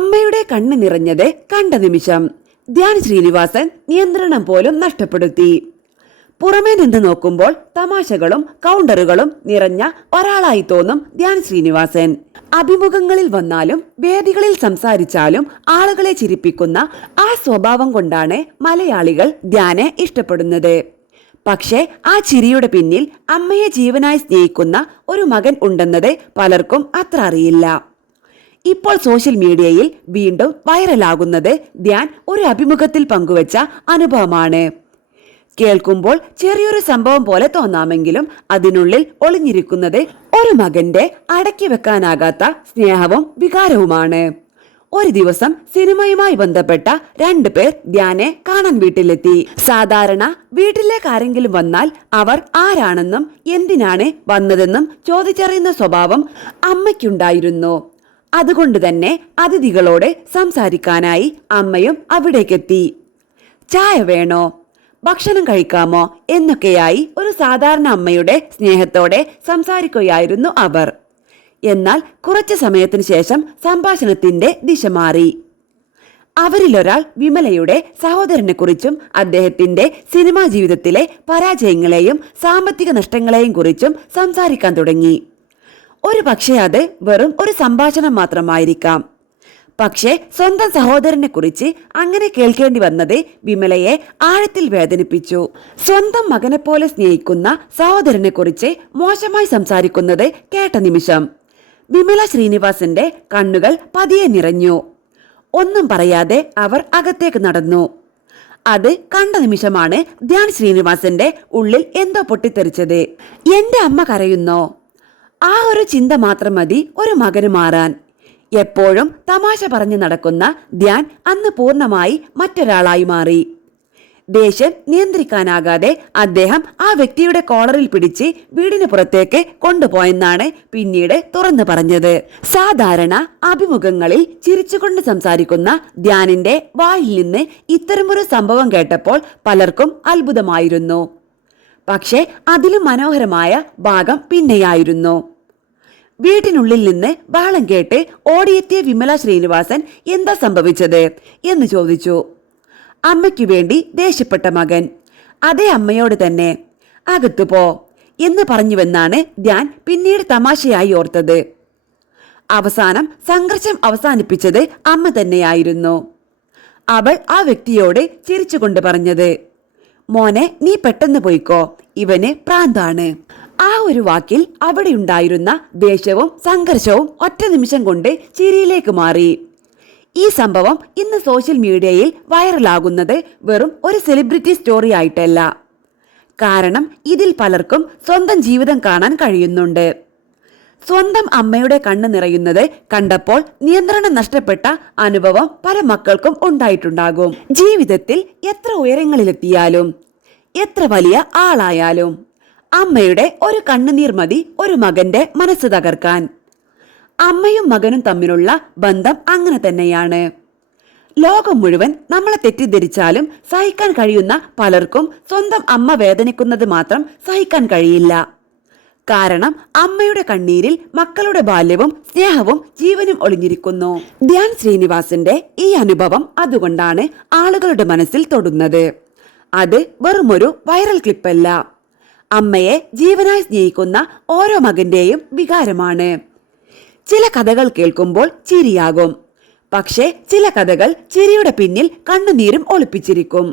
അമ്മയുടെ കണ്ണ് നിറഞ്ഞത് കണ്ട നിമിഷം ധ്യാൻ ശ്രീനിവാസൻ നിയന്ത്രണം പോലും നഷ്ടപ്പെടുത്തി. പുറമേ നിന്ന് നോക്കുമ്പോൾ തമാശകളും കൗണ്ടറുകളും നിറഞ്ഞ ഒരാളായി തോന്നും ധ്യാൻ ശ്രീനിവാസൻ. അഭിമുഖങ്ങളിൽ വന്നാലും വേദികളിൽ സംസാരിച്ചാലും ആളുകളെ ചിരിപ്പിക്കുന്ന ആ സ്വഭാവം കൊണ്ടാണ് മലയാളികൾ ധ്യാനെ ഇഷ്ടപ്പെടുന്നത്. പക്ഷേ ആ ചിരിയുടെ പിന്നിൽ അമ്മയെ ജീവനായി സ്നേഹിക്കുന്ന ഒരു മകൻ ഉണ്ടെന്നത് പലർക്കും അത്ര അറിയില്ല. ഇപ്പോൾ സോഷ്യൽ മീഡിയയിൽ വീണ്ടും വൈറലാകുന്നത് ധ്യാൻ ഒരു അഭിമുഖത്തിൽ പങ്കുവച്ച അനുഭവമാണ്. കേൾക്കുമ്പോൾ ചെറിയൊരു സംഭവം പോലെ തോന്നാമെങ്കിലും അതിനുള്ളിൽ ഒളിഞ്ഞിരിക്കുന്നത് ഒരു മകന്റെ അടക്കി വെക്കാനാകാത്ത സ്നേഹവും വികാരവുമാണ്. ഒരു ദിവസം സിനിമയുമായി ബന്ധപ്പെട്ട 2 പേർ ധ്യാനെ കാണാൻ വീട്ടിലെത്തി. സാധാരണ വീട്ടിലേക്ക് ആരെങ്കിലും വന്നാൽ അവർ ആരാണെന്നും എന്തിനാണ് വന്നതെന്നും ചോദിച്ചറിയുന്ന സ്വഭാവം അമ്മയ്ക്കുണ്ടായിരുന്നു. അതുകൊണ്ട് തന്നെ അതിഥികളോട് സംസാരിക്കാനായി അമ്മയും അവിടേക്കെത്തി. ചായ വേണോ, ഭക്ഷണം കഴിക്കാമോ എന്നൊക്കെയായി ഒരു സാധാരണ അമ്മയുടെ സ്നേഹത്തോടെ സംസാരിക്കുകയായിരുന്നു അവർ. എന്നാൽ കുറച്ചു സമയത്തിന് ശേഷം സംഭാഷണത്തിന്റെ ദിശ മാറി. അവരിലൊരാൾ വിമലയുടെ സഹോദരനെ കുറിച്ചും അദ്ദേഹത്തിന്റെ സിനിമാ ജീവിതത്തിലെ പരാജയങ്ങളെയും സാമ്പത്തിക നഷ്ടങ്ങളെയും കുറിച്ചും സംസാരിക്കാൻ തുടങ്ങി. ഒരു പക്ഷേ അത് വെറും ഒരു സംഭാഷണം മാത്രമായിരിക്കാം. പക്ഷേ സ്വന്തം സഹോദരനെ കുറിച്ച് അങ്ങനെ കേൾക്കേണ്ടി വന്നത് വിമലയെ ആഴത്തിൽ വേദനിപ്പിച്ചു. സ്വന്തം മകനെ പോലെ സ്നേഹിക്കുന്ന സഹോദരനെ കുറിച്ച് മോശമായി സംസാരിക്കുന്നത് കേട്ട നിമിഷം വിമല ശ്രീനിവാസന്റെ കണ്ണുകൾ പതിയെ നിറഞ്ഞു. ഒന്നും പറയാതെ അവർ അകത്തേക്ക് നടന്നു. അത് കണ്ട നിമിഷമാണ് ധ്യാൻ ശ്രീനിവാസന്റെ ഉള്ളിൽ എന്തോ പൊട്ടിത്തെറിച്ചത്. എന്റെ അമ്മ കരയുന്നോ? ആ ഒരു ചിന്ത മാത്രം മതി ഒരു മകന് മാറാൻ. എപ്പോഴും തമാശ പറഞ്ഞു നടക്കുന്ന ധ്യാൻ അന്ന് പൂർണ്ണമായി മറ്റൊരാളായി മാറി. ദേഷ്യം നിയന്ത്രിക്കാനാകാതെ അദ്ദേഹം ആ വ്യക്തിയുടെ കോളറിൽ പിടിച്ച് വീടിന് പുറത്തേക്ക് കൊണ്ടുപോയെന്നാണ് പിന്നീട് തുറന്നു പറഞ്ഞത്. സാധാരണ അഭിമുഖങ്ങളിൽ ചിരിച്ചുകൊണ്ട് സംസാരിക്കുന്ന ധ്യാനിന്റെ വായിൽ നിന്ന് ഇത്തരമൊരു സംഭവം കേട്ടപ്പോൾ പലർക്കും അത്ഭുതമായിരുന്നു. പക്ഷേ അതിലും മനോഹരമായ ഭാഗം പിന്നെയായിരുന്നു. വീട്ടിനുള്ളിൽ നിന്ന് ബഹളം കേട്ട് ഓടിയെത്തിയ വിമല ശ്രീനിവാസൻ എന്താ സംഭവിച്ചത് എന്ന് ചോദിച്ചു. അമ്മയ്ക്കു വേണ്ടി ദേഷ്യപ്പെട്ട മകൻ അതേ അമ്മയോട് തന്നെ അകത്തു പോ എന്ന് പറഞ്ഞുവെന്നാണ് ധ്യാൻ പിന്നീട് തമാശയായി ഓർത്തത്. അവസാനം സംഘർഷം അവസാനിപ്പിച്ചത് അമ്മ തന്നെയായിരുന്നു. അവൾ ആ വ്യക്തിയോട് ചിരിച്ചുകൊണ്ട് പറഞ്ഞത്, മോനെ നീ പെട്ടെന്ന് പോയിക്കോ, ഇവന് പ്രാന്താണ്. ആ ഒരു വാക്കിൽ അവിടെയുണ്ടായിരുന്ന ദേഷ്യവും സംഘർഷവും ഒറ്റ നിമിഷം കൊണ്ട് ചിരിയിലേക്ക് മാറി. ഈ സംഭവം ഇന്ന് സോഷ്യൽ മീഡിയയിൽ വൈറലാകുന്നത് വെറും ഒരു സെലിബ്രിറ്റി സ്റ്റോറി ആയിട്ടല്ല. കാരണം ഇതിൽ പലർക്കും സ്വന്തം ജീവിതം കാണാൻ കഴിയുന്നുണ്ട്. സ്വന്തം അമ്മയുടെ കണ്ണ് നിറയുന്നത് കണ്ടപ്പോൾ നിയന്ത്രണം നഷ്ടപ്പെട്ട അനുഭവം പല മക്കൾക്കും ഉണ്ടായിട്ടുണ്ടാകും. ജീവിതത്തിൽ എത്ര ഉയരങ്ങളിലെത്തിയാലും എത്ര വലിയ ആളായാലും അമ്മയുടെ ഒരു കണ്ണുനീർ മതി ഒരു മകന്റെ മനസ്സ് തകർക്കാൻ. അമ്മയും മകനും തമ്മിലുള്ള ബന്ധം അങ്ങനെ തന്നെയാണ്. ലോകം മുഴുവൻ നമ്മളെ തെറ്റിദ്ധരിച്ചാലും സഹിക്കാൻ കഴിയുന്ന പലർക്കും സ്വന്തം അമ്മ വേദനിക്കുന്നത് മാത്രം സഹിക്കാൻ കഴിയില്ല. കാരണം അമ്മയുടെ കണ്ണീരിൽ മക്കളുടെ ബാല്യവും സ്നേഹവും ജീവനും ഒളിഞ്ഞിരിക്കുന്നു. ധ്യാൻ ശ്രീനിവാസന്റെ ഈ അനുഭവം അതുകൊണ്ടാണ് ആളുകളുടെ മനസ്സിൽ തൊടുന്നത്. അത് വെറുമൊരു വൈറൽ ക്ലിപ്പല്ല. അമ്മയെ ജീവനായി സ്നേഹിക്കുന്ന ഓരോ മകന്റെയും വികാരമാണ്. ചില കഥകൾ കേൾക്കുമ്പോൾ ചിരിയാകും, പക്ഷേ ചില കഥകൾ ചിരിയുടെ പിന്നിൽ കണ്ണുനീരും ഒളിപ്പിച്ചിരിക്കും.